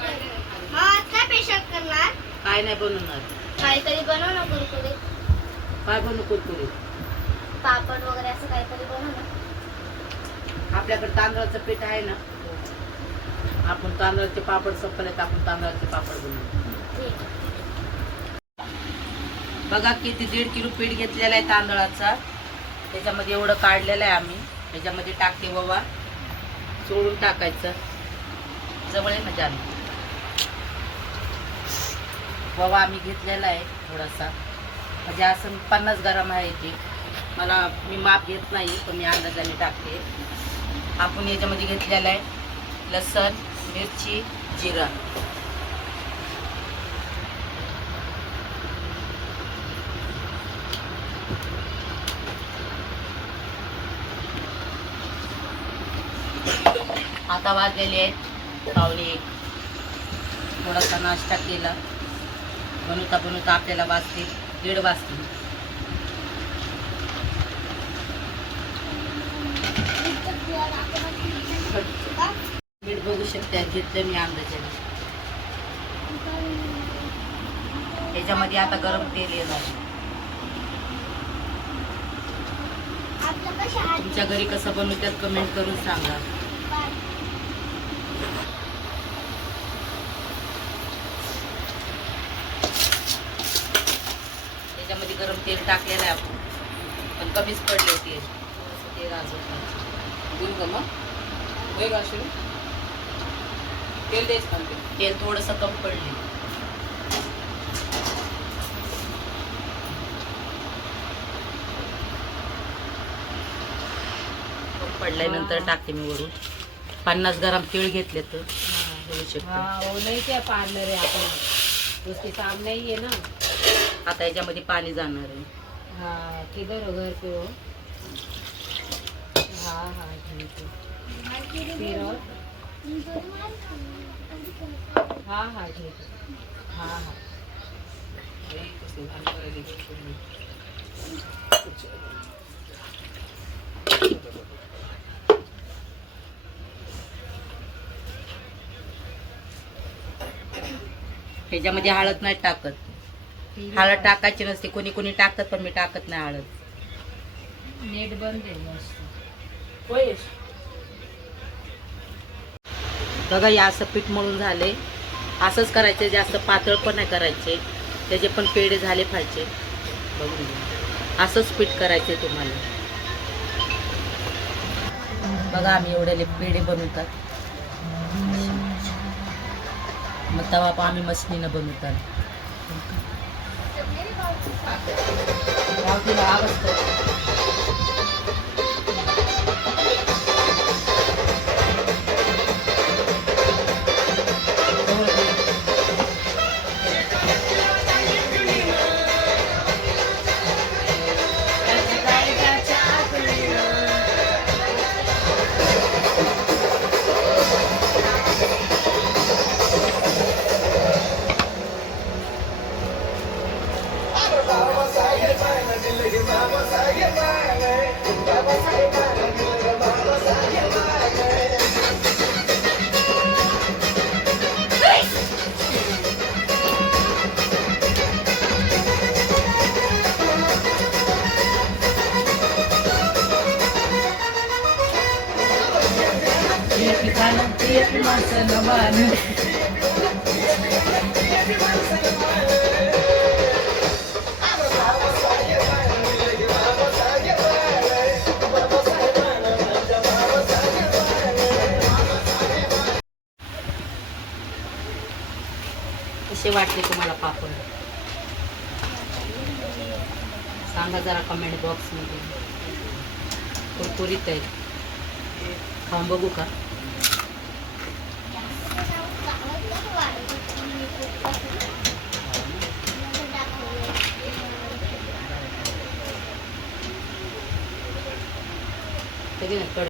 काय करणार. काय नाही बनवणार. काहीतरी बनव ना कुरकुरे काय बनवू कुरकुरी पापड वगैरे असं काहीतरी बनव ना. आपल्याकडे तांदळाचं पीठ आहे ना? आपण तांदळाचे पापड संपले तर आपण तांदळाचे पापड बनवू. ठीक. बघा किती दीड किलो पीठ घेतलेलं आहे तांदळाचा. त्याच्यामध्ये एवढं काढलेलं आहे आम्ही. त्याच्यामध्ये टाकते बाबा चोळून टाकायचं. जवळ आहे ना जाण बाबा आम्ही घेतलेला आहे थोडासा. म्हणजे असं पन्नास ग्राम आहे ते. मला मी माप घेत नाही पण मी अंदाजाने टाकते. आपण याच्यामध्ये घेतलेला आहे लसण मिरची जिरा. आता वाजलेले आहेत पावणे एक. थोडासा नाश्ता केला. बनवता बनवता आपल्याला वाजतील दीड वाजतील मीठ बघू शकते घेतलं मी आंब्याच्या त्याच्यामध्ये आता गरम तेल येणार आहे? तुमच्या घरी कसं बनवतात कमेंट करून सांगा त्याच्यामध्ये गरम तेल टाकलेलं आहे आपण. पण कमीच पडले तेल थोडंसं तेल अजून. देऊ का मग. होय अश्विनी? तेल द्यायचं का ते तेल थोडंसं कमी पडले. कमी पडल्यानंतर टाकते मी वरून. पन्नास ग्राम तीळ घेतले तर. शकतो. हाँ नहीं क्या पार्लर है अपना उसके सामने ही है ना. आता याच्यामध्ये पाणी जाणार आहे. हाँ किधर हो घर पे हो हाँ हाँ ठीक है फिर और हाँ हाँ ठीक है हाँ हाँ. ह्याच्यामध्ये हळद नाही टाकत. हळद टाकायची नसते. कोणी कोणी टाकतात पण मी टाकत नाही हळद नेट बंद है मस्त बघा या असं पीठ मळून झाले. असंच करायचे जास्त पातळ पण नाही करायचे. त्याचे पण पेढे झाले पाहिजे. बघून. असंच पीठ करायचे तुम्हाला. बघा आम्ही एवढ्याले पेढे बनवतात. मग तवा पण आम्ही मशनीनं बनवतात. Ela virava as. कसे वाटले तुम्हाला पापड सांगा जरा कमेंट बॉक्समध्ये कुरकुरीत आहेत. खाऊन बघू का? कधी ना